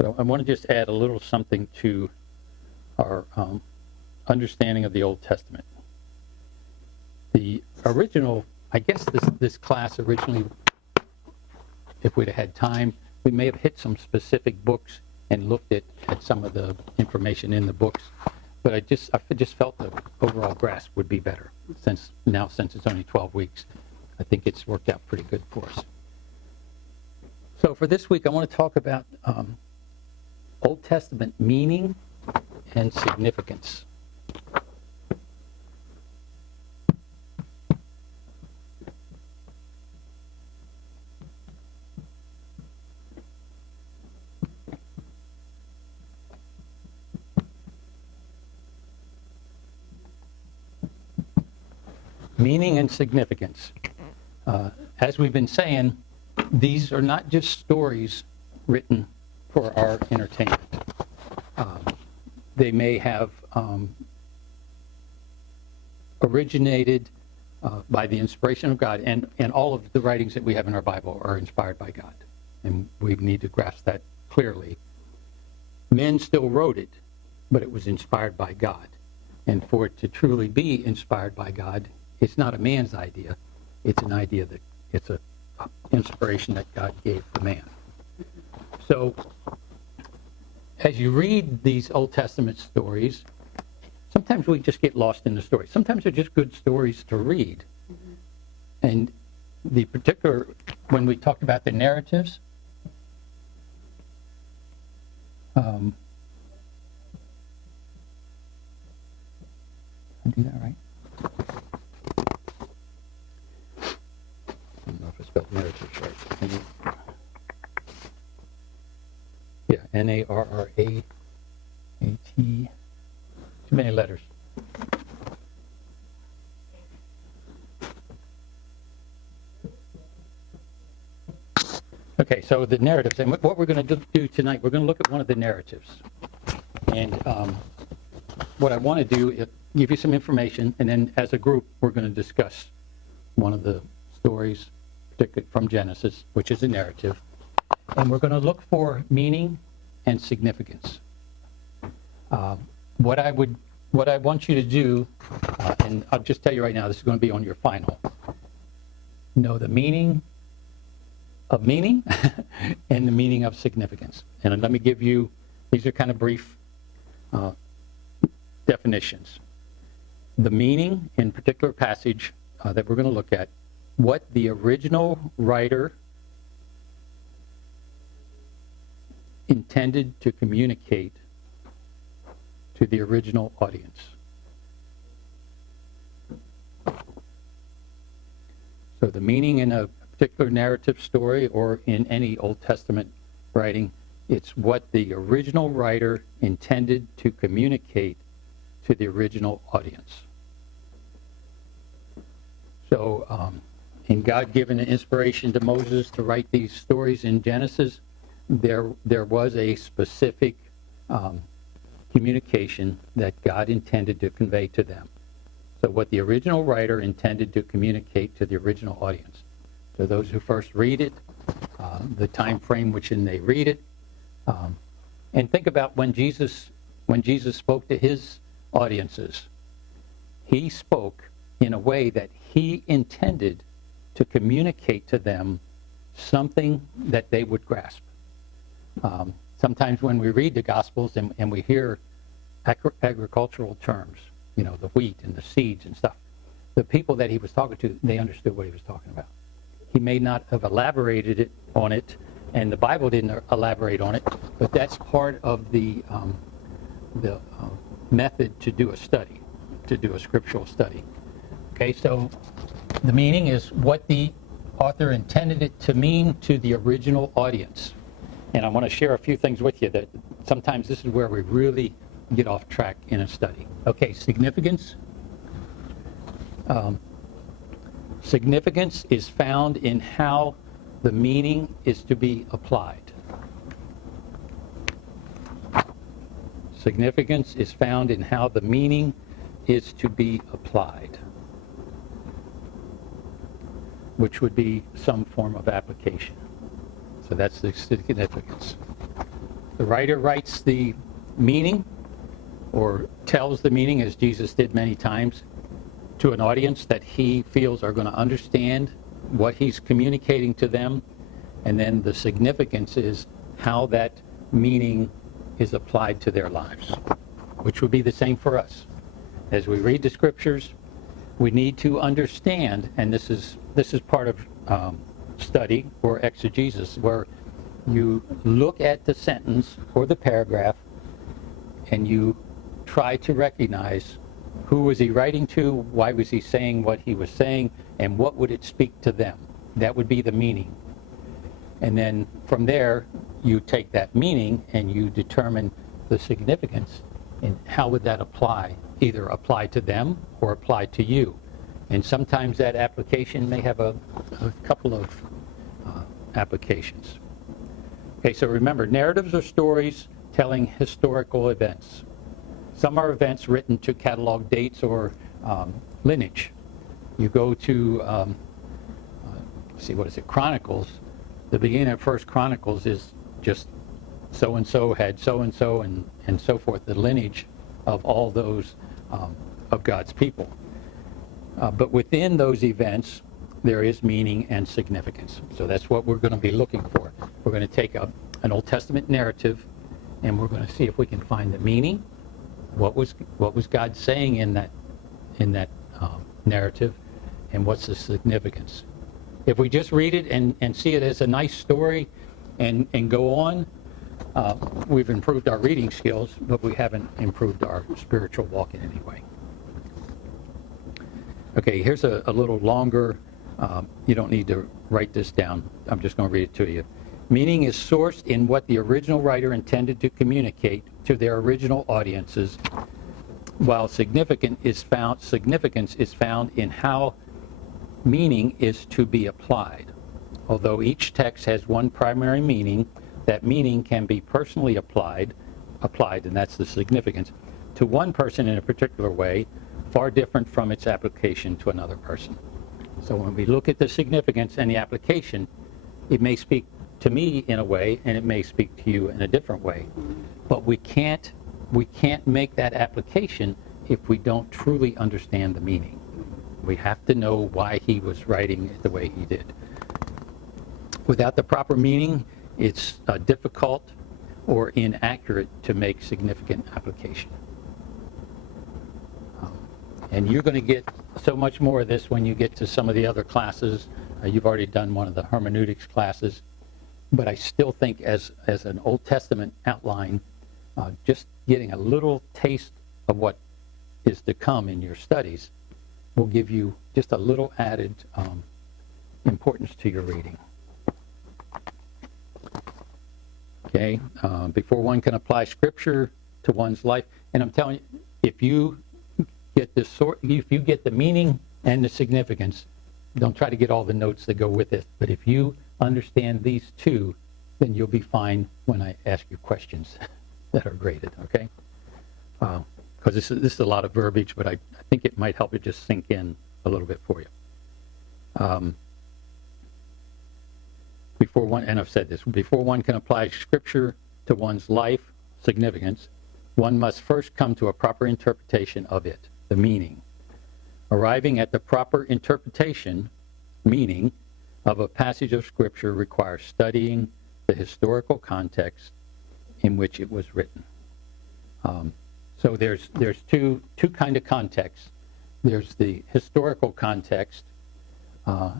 But I want to just add a little something to our understanding of the Old Testament. The original, I guess this class originally, if we'd have had time, we may have hit some specific books and looked at some of the information in the books. But I just felt the overall grasp would be better since it's only 12 weeks. I think it's worked out pretty good for us. So for this week, I want to talk about Old Testament meaning and significance. Meaning and significance. As we've been saying, these are not just stories written for our entertainment. They may have originated by the inspiration of God, and all of the writings that we have in our Bible are inspired by God. And we need to grasp that clearly. Men still wrote it, but it was inspired by God. And for it to truly be inspired by God, it's not a man's idea. It's an idea that it's an inspiration that God gave for man. So as you read these Old Testament stories, sometimes we just get lost in the story. Sometimes they're just good stories to read. And the particular, when we talked about the narratives, I do that right? I don't know if I spelled narratives right. Yeah, Narrate. Too many letters. Okay, so the narratives. And what we're going to do tonight, we're going to look at one of the narratives. And what I want to do is give you some information, and then as a group, we're going to discuss one of the stories, particularly from Genesis, which is a narrative. And we're going to look for meaning and significance. What I want you to do, and I'll just tell you right now, this is going to be on your final. Know the meaning of meaning and the meaning of significance. And let me give you, these are kind of brief definitions. The meaning in particular passage that we're going to look at, what the original writer intended to communicate to the original audience. So the meaning in a particular narrative story or in any Old Testament writing, it's what the original writer intended to communicate to the original audience. So in God-given inspiration to Moses to write these stories in Genesis, there was a specific communication that God intended to convey to them. So what the original writer intended to communicate to the original audience. So those who first read it, the time frame within they read it, and think about when Jesus spoke to his audiences, he spoke in a way that he intended to communicate to them something that they would grasp. Sometimes when we read the Gospels and we hear agricultural terms, you know, the wheat and the seeds and stuff, the people that he was talking to, they understood what he was talking about. He may not have elaborated on it, and the Bible didn't elaborate on it, but that's part of the method to do a study, to do a scriptural study. Okay, so the meaning is what the author intended it to mean to the original audience. And I want to share a few things with you that sometimes this is where we really get off track in a study. Okay, significance. Significance is found in how the meaning is to be applied. Significance is found in how the meaning is to be applied, which would be some form of application. So that's the significance. The writer writes the meaning or tells the meaning, as Jesus did many times, to an audience that he feels are going to understand what he's communicating to them. And then the significance is how that meaning is applied to their lives, which would be the same for us. As we read the scriptures, we need to understand, and this is part of study or exegesis, where you look at the sentence or the paragraph and you try to recognize who was he writing to, why was he saying what he was saying, and what would it speak to them. That would be the meaning. And then from there, you take that meaning and you determine the significance and how would that apply, either apply to them or apply to you. And sometimes that application may have a couple of applications. Okay, so remember, narratives are stories telling historical events. Some are events written to catalog dates or lineage. You go to, Chronicles. The beginning of First Chronicles is just so-and-so had so-and-so and so forth, the lineage of all those of God's people. But within those events, there is meaning and significance. So that's what we're going to be looking for. We're going to take an Old Testament narrative, and we're going to see if we can find the meaning. What was God saying in that narrative, and what's the significance? If we just read it and see it as a nice story and go on, we've improved our reading skills, but we haven't improved our spiritual walk in any way. Okay, here's a little longer. You don't need to write this down. I'm just going to read it to you. Meaning is sourced in what the original writer intended to communicate to their original audiences, while significance is found in how meaning is to be applied. Although each text has one primary meaning, that meaning can be personally applied, and that's the significance, to one person in a particular way, far different from its application to another person. So when we look at the significance and the application, it may speak to me in a way, and it may speak to you in a different way. But we can't make that application if we don't truly understand the meaning. We have to know why he was writing it the way he did. Without the proper meaning, it's difficult or inaccurate to make significant application. And you're going to get so much more of this when you get to some of the other classes. You've already done one of the hermeneutics classes. But I still think as an Old Testament outline, just getting a little taste of what is to come in your studies will give you just a little added importance to your reading. Okay, before one can apply Scripture to one's life, and I'm telling you, if you get the meaning and the significance, don't try to get all the notes that go with it, but if you understand these two, then you'll be fine when I ask you questions that are graded, okay? Because this is a lot of verbiage, but I think it might help it just sink in a little bit for you. I've said this, before one can apply Scripture to one's life significance, one must first come to a proper interpretation of it, the meaning. Arriving at the proper interpretation, meaning, of a passage of Scripture requires studying the historical context in which it was written. So there's two kind of contexts. There's the historical context.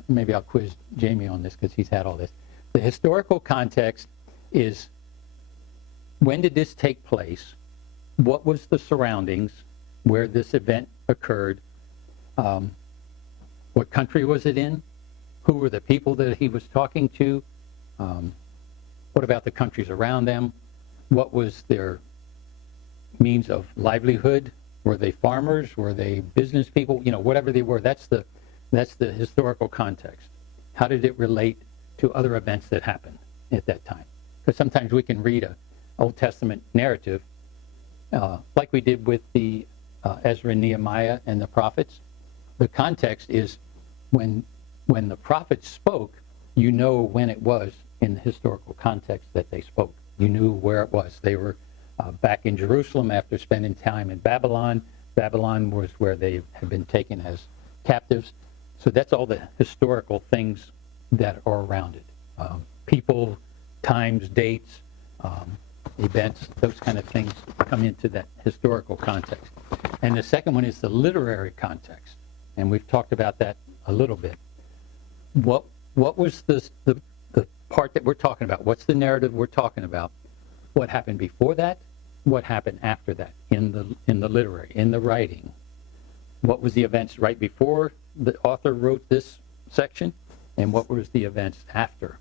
Maybe I'll quiz Jamie on this because he's had all this. The historical context is, when did this take place? What was the surroundings where this event occurred? What country was it in? Who were the people that he was talking to? What about the countries around them? What was their means of livelihood? Were they farmers? Were they business people? Whatever they were, that's the historical context. How did it relate to other events that happened at that time? Because sometimes we can read an Old Testament narrative, like we did with the Ezra and Nehemiah and the prophets. The context is when the prophets spoke, when it was in the historical context that they spoke You knew where it was. They were back in Jerusalem after spending time in Babylon. Babylon was where they had been taken as captives. So that's all the historical things that are around it. People, times, dates, events, those kind of things come into that historical context. And the second one is the literary context. And we've talked about that a little bit. What was the part that we're talking about? What's the narrative we're talking about? What happened before that? What happened after that in the literary, in the writing? What was the events right before the author wrote this section? And what was the events after?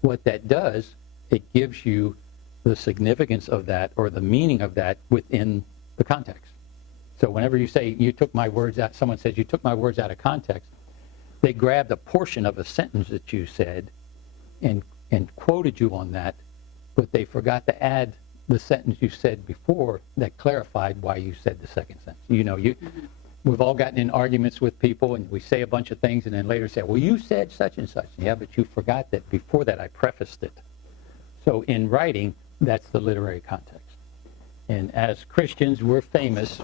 What that does, it gives you the significance of that or the meaning of that within the context. So whenever you say, you took my words out, someone says, you took my words out of context, they grabbed a portion of a sentence that you said and quoted you on that, but they forgot to add the sentence you said before that clarified why you said the second sentence. You know, we've all gotten in arguments with people and we say a bunch of things and then later say, well, you said such and such. Yeah, but you forgot that before that I prefaced it. So in writing, that's the literary context. And as Christians, we're famous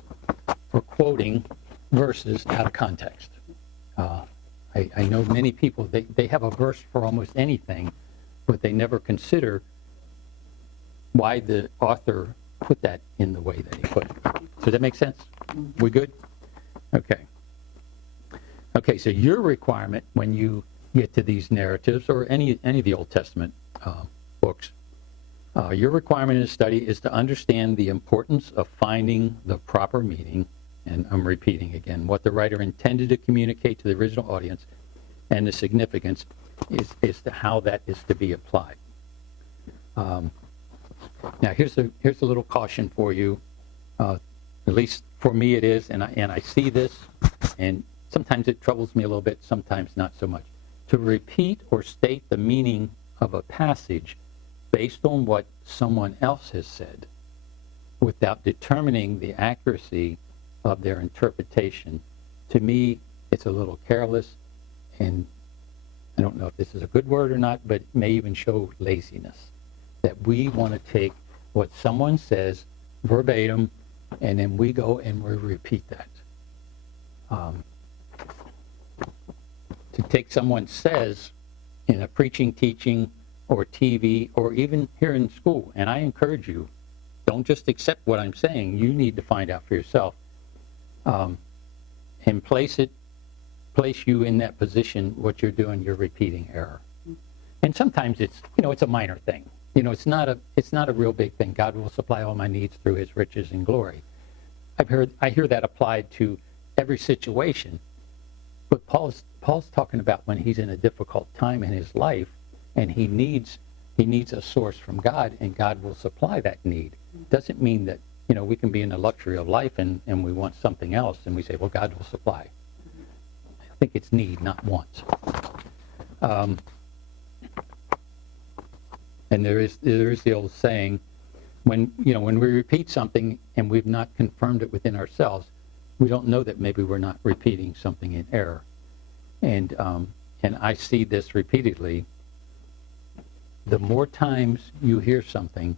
for quoting verses out of context. I know many people, they have a verse for almost anything, but they never consider why the author put that in the way that he put it. Does that make sense? We good? Okay. Okay, so your requirement when you get to these narratives or any of the Old Testament books, your requirement in the study is to understand the importance of finding the proper meaning, and I'm repeating again, what the writer intended to communicate to the original audience, and the significance is to how that is to be applied. Now, here's a little caution for you. At least for me it is, and I see this, and sometimes it troubles me a little bit, sometimes not so much. To repeat or state the meaning of a passage based on what someone else has said without determining the accuracy of their interpretation, to me, it's a little careless, and I don't know if this is a good word or not, but it may even show laziness, that we want to take what someone says verbatim, and then we go and we repeat that. To take someone says in a preaching, teaching, or TV, or even here in school, and I encourage you, don't just accept what I'm saying, you need to find out for yourself, and place you in that position. What you're doing, you're repeating error. And sometimes it's a minor thing. It's not a real big thing. God will supply all my needs through his riches and glory. I hear that applied to every situation, but Paul's talking about when he's in a difficult time in his life and he needs a source from God, and God will supply that need. Doesn't mean that we can be in the luxury of life and we want something else and we say, well, God will supply. I think it's need, not wants. And there is the old saying, when we repeat something and we've not confirmed it within ourselves, we don't know that maybe we're not repeating something in error. And I see this repeatedly. The more times you hear something,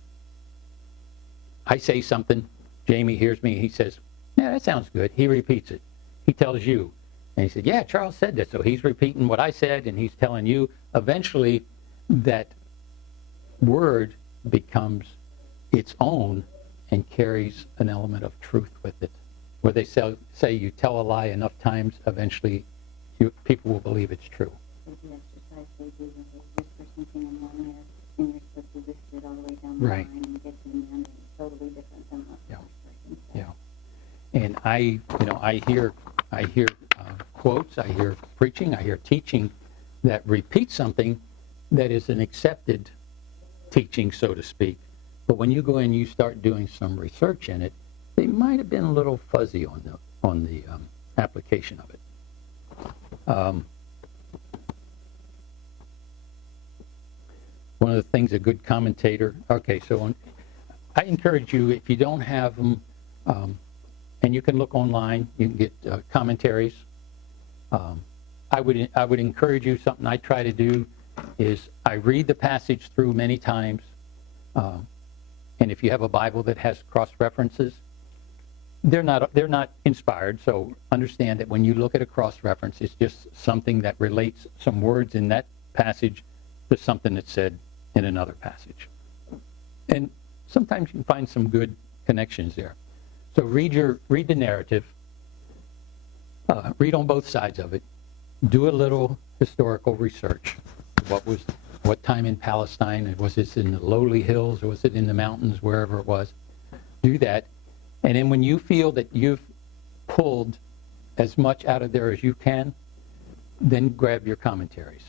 I say something, Jamie hears me, he says, yeah, that sounds good. He repeats it. He tells you. And he said, yeah, Charles said that. So he's repeating what I said and he's telling you. Eventually, that word becomes its own and carries an element of truth with it. Where they say you tell a lie enough times, eventually people will believe it's true. The exercise they do when they whisper something in one ear and you're supposed to whisper it all the way down the Right. line and get to the end, and it's totally different than what the first person said. Yeah. And I hear quotes, I hear preaching, I hear teaching that repeat something that is an accepted teaching, so to speak. But when you go in, you start doing some research in it, they might have been a little fuzzy on the application of it. One of the things a good commentator. Okay, so I encourage you, if you don't have them, and you can look online, you can get commentaries. I would encourage you. Something I try to do is I read the passage through many times. And if you have a Bible that has cross references, they're not inspired. So understand that when you look at a cross reference, it's just something that relates some words in that passage to something that's said in another passage. And sometimes you can find some good connections there. So read the narrative, read on both sides of it, do a little historical research. What time in Palestine? Was this in the lowly hills or was it in the mountains, wherever it was? Do that. And then when you feel that you've pulled as much out of there as you can, then grab your commentaries.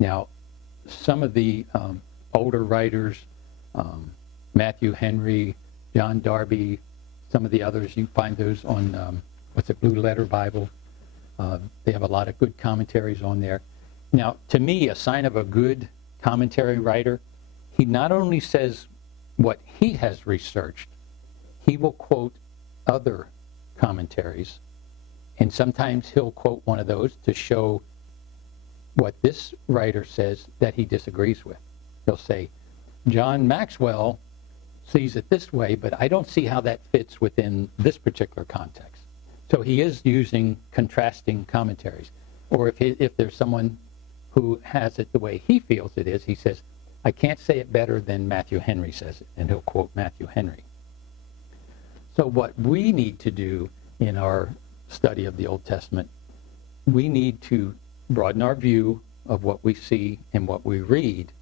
Now, some of the older writers, Matthew Henry, John Darby, some of the others, you find those on, Blue Letter Bible. They have a lot of good commentaries on there. Now, to me, a sign of a good commentary writer, he not only says what he has researched, he will quote other commentaries, and sometimes he'll quote one of those to show what this writer says that he disagrees with. He'll say, John Maxwell sees it this way, but I don't see how that fits within this particular context. So he is using contrasting commentaries. Or if there's someone who has it the way he feels it is, he says, I can't say it better than Matthew Henry says it, and he'll quote Matthew Henry. So what we need to do in our study of the Old Testament, we need to broaden our view of what we see and what we read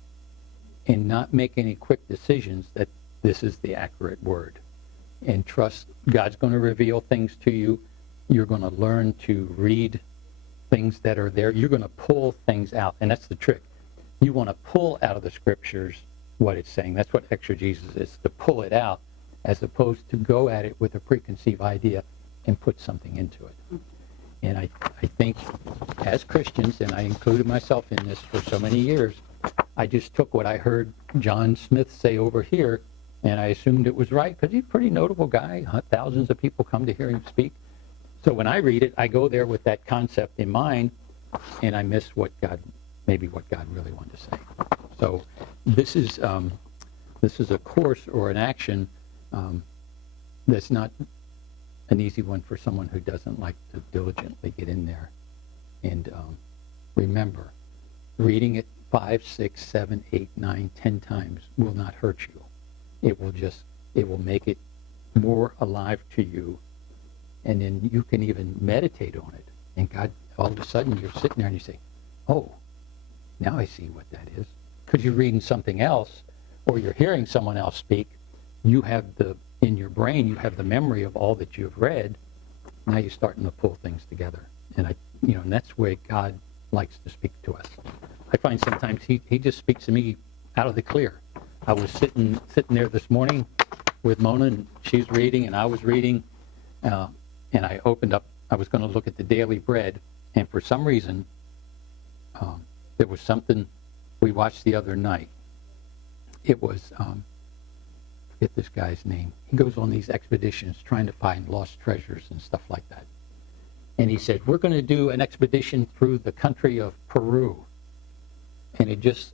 and not make any quick decisions that this is the accurate word. And trust God's going to reveal things to you. You're going to learn to read things that are there. You're going to pull things out, and that's the trick. You want to pull out of the scriptures what it's saying. That's what exegesis is, to pull it out, as opposed to go at it with a preconceived idea and put something into it. And I think as Christians, and I included myself in this for so many years, I just took what I heard John Smith say over here, and I assumed it was right, because he's a pretty notable guy. Thousands of people come to hear him speak. So when I read it, I go there with that concept in mind, and I miss what God really wanted to say. So this is a course or an action that's not an easy one for someone who doesn't like to diligently get in there. And remember, reading it 5, 6, 7, 8, 9, 10 times will not hurt you. It will make it more alive to you. And then you can even meditate on it. And God, all of a sudden, you're sitting there and you say, oh, now I see what that is. Because you're reading something else, or you're hearing someone else speak. You have in your brain, you have the memory of all that you've read. Now you're starting to pull things together. And and that's where God likes to speak to us. I find sometimes he just speaks to me out of the clear. I was sitting there this morning with Mona, and she's reading, and I was reading. And I opened up, I was going to look at the daily bread, and for some reason, there was something we watched the other night. It was, forget this guy's name. He goes on these expeditions trying to find lost treasures and stuff like that. And he said, we're going to do an expedition through the country of Peru. And it just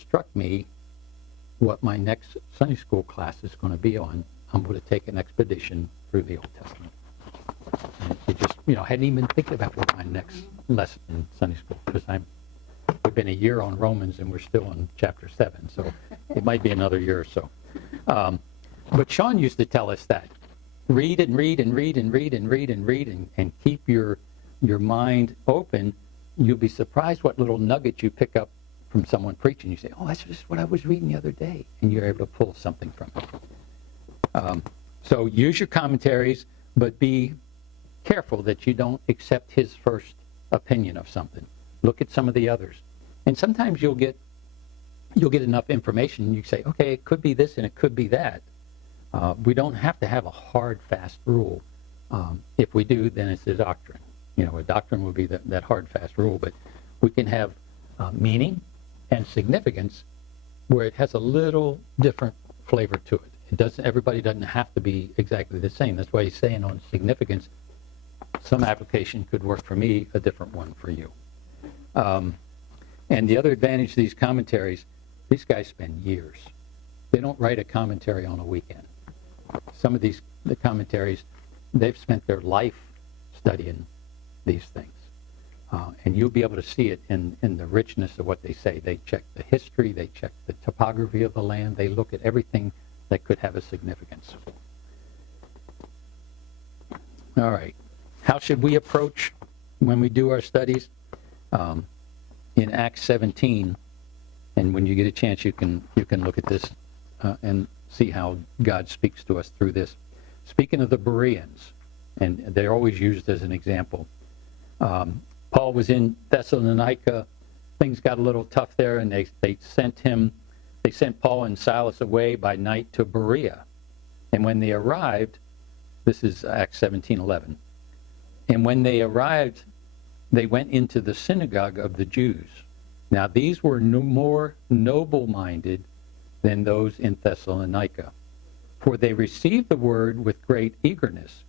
struck me what my next Sunday school class is going to be on. I'm going to take an expedition through the Old Testament. And it just, hadn't even been thinking about what my next lesson in Sunday school, because we've been a year on Romans and we're still on chapter 7, so it might be another year or so. But Sean used to tell us that. Read and read and read and read and read and read and keep your mind open. You'll be surprised what little nugget you pick up from someone preaching. You say, oh, that's just what I was reading the other day. And you're able to pull something from it. So use your commentaries, but be careful that you don't accept his first opinion of something. Look at some of the others. And sometimes you'll get enough information and you say, okay, it could be this and it could be that. We don't have to have a hard, fast rule. If we do, then it's a doctrine. A doctrine would be that hard, fast rule, but we can have meaning and significance where it has a little different flavor to it. Everybody doesn't have to be exactly the same. That's why he's saying on significance, some application could work for me, a different one for you. And the other advantage of these commentaries, these guys spend years. They don't write a commentary on a weekend. Some of the commentaries, they've spent their life studying these things. And you'll be able to see it in the richness of what they say. They check the history, they check the topography of the land, they look at everything that could have a significance. All right. How should we approach when we do our studies? In Acts 17, and when you get a chance, you can look at this and see how God speaks to us through this. Speaking of the Bereans, and they're always used as an example. Paul was in Thessalonica. Things got a little tough there, and they sent Paul and Silas away by night to Berea. And when they arrived, this is Acts 17:11. And when they arrived, they went into the synagogue of the Jews. Now these were more noble-minded than those in Thessalonica, for they received the word with great eagerness,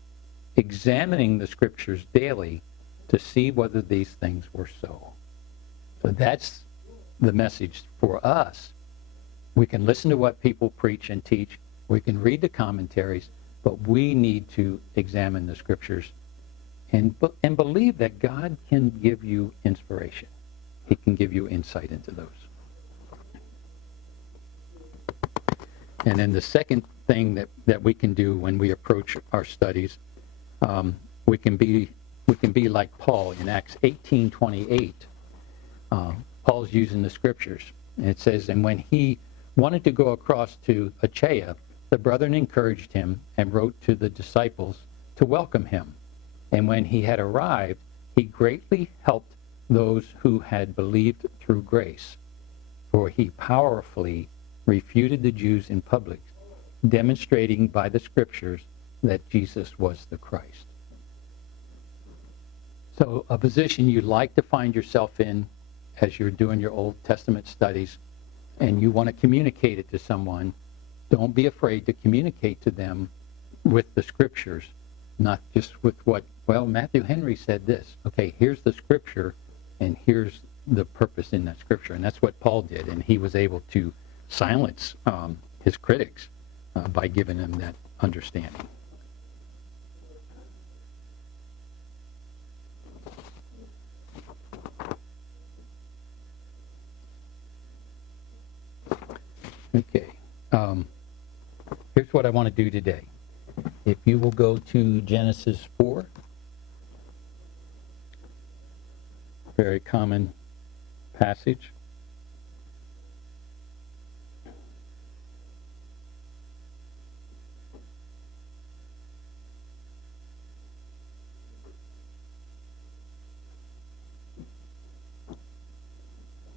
examining the scriptures daily to see whether these things were so. So that's the message for us. We can listen to what people preach and teach. We can read the commentaries, but we need to examine the scriptures and believe that God can give you inspiration. He can give you insight into those. And then the second thing that we can do when we approach our studies, we can be like Paul in Acts 18:28. Paul's using the scriptures. And it says, and when he wanted to go across to Achaia, the brethren encouraged him and wrote to the disciples to welcome him. And when he had arrived, he greatly helped those who had believed through grace, for he powerfully refuted the Jews in public, demonstrating by the scriptures that Jesus was the Christ. So a position you'd like to find yourself in as you're doing your Old Testament studies, and you want to communicate it to someone, don't be afraid to communicate to them with the scriptures, not just with what, well, Matthew Henry said this. Okay, here's the scripture, and here's the purpose in that scripture. And that's what Paul did, and he was able to silence his critics by giving them that understanding. Okay, here's what I want to do today. If you will go to Genesis 4, very common passage.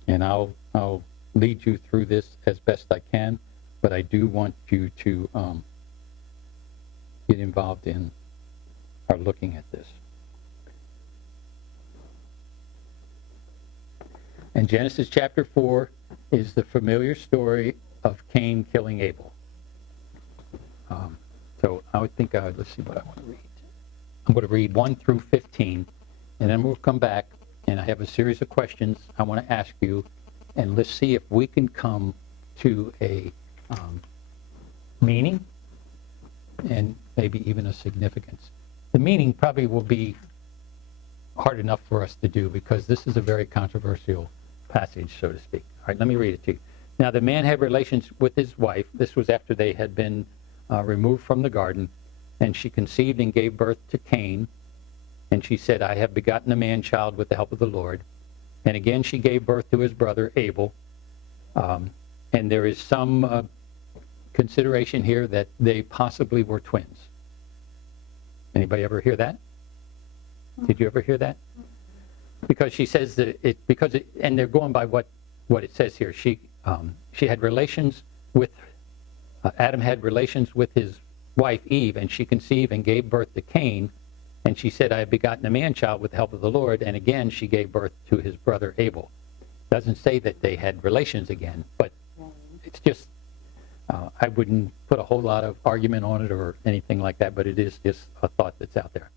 And I'll lead you through this as best I can, but I do want you to get involved in our looking at this. And Genesis chapter 4 is the familiar story of Cain killing Abel. So I would think let's see what I want to read. I'm going to read 1 through 15, and then we'll come back, and I have a series of questions I want to ask you, and let's see if we can come to a meaning and maybe even a significance. The meaning probably will be hard enough for us to do because this is a very controversial passage, so to speak. All right, let me read it to you. Now the man had relations with his wife. This was after they had been removed from the garden, and she conceived and gave birth to Cain. And she said, I have begotten a man-child with the help of the Lord. And again she gave birth to his brother Abel. And there is some consideration here that they possibly were twins. Anybody ever hear that? Did you ever hear that? Because she says that and they're going by what it says here. She had relations with Adam had relations with his wife Eve, and she conceived and gave birth to Cain. And she said, I have begotten a man-child with the help of the Lord. And again, she gave birth to his brother Abel. Doesn't say that they had relations again, but it's just, I wouldn't put a whole lot of argument on it or anything like that, but it is just a thought that's out there.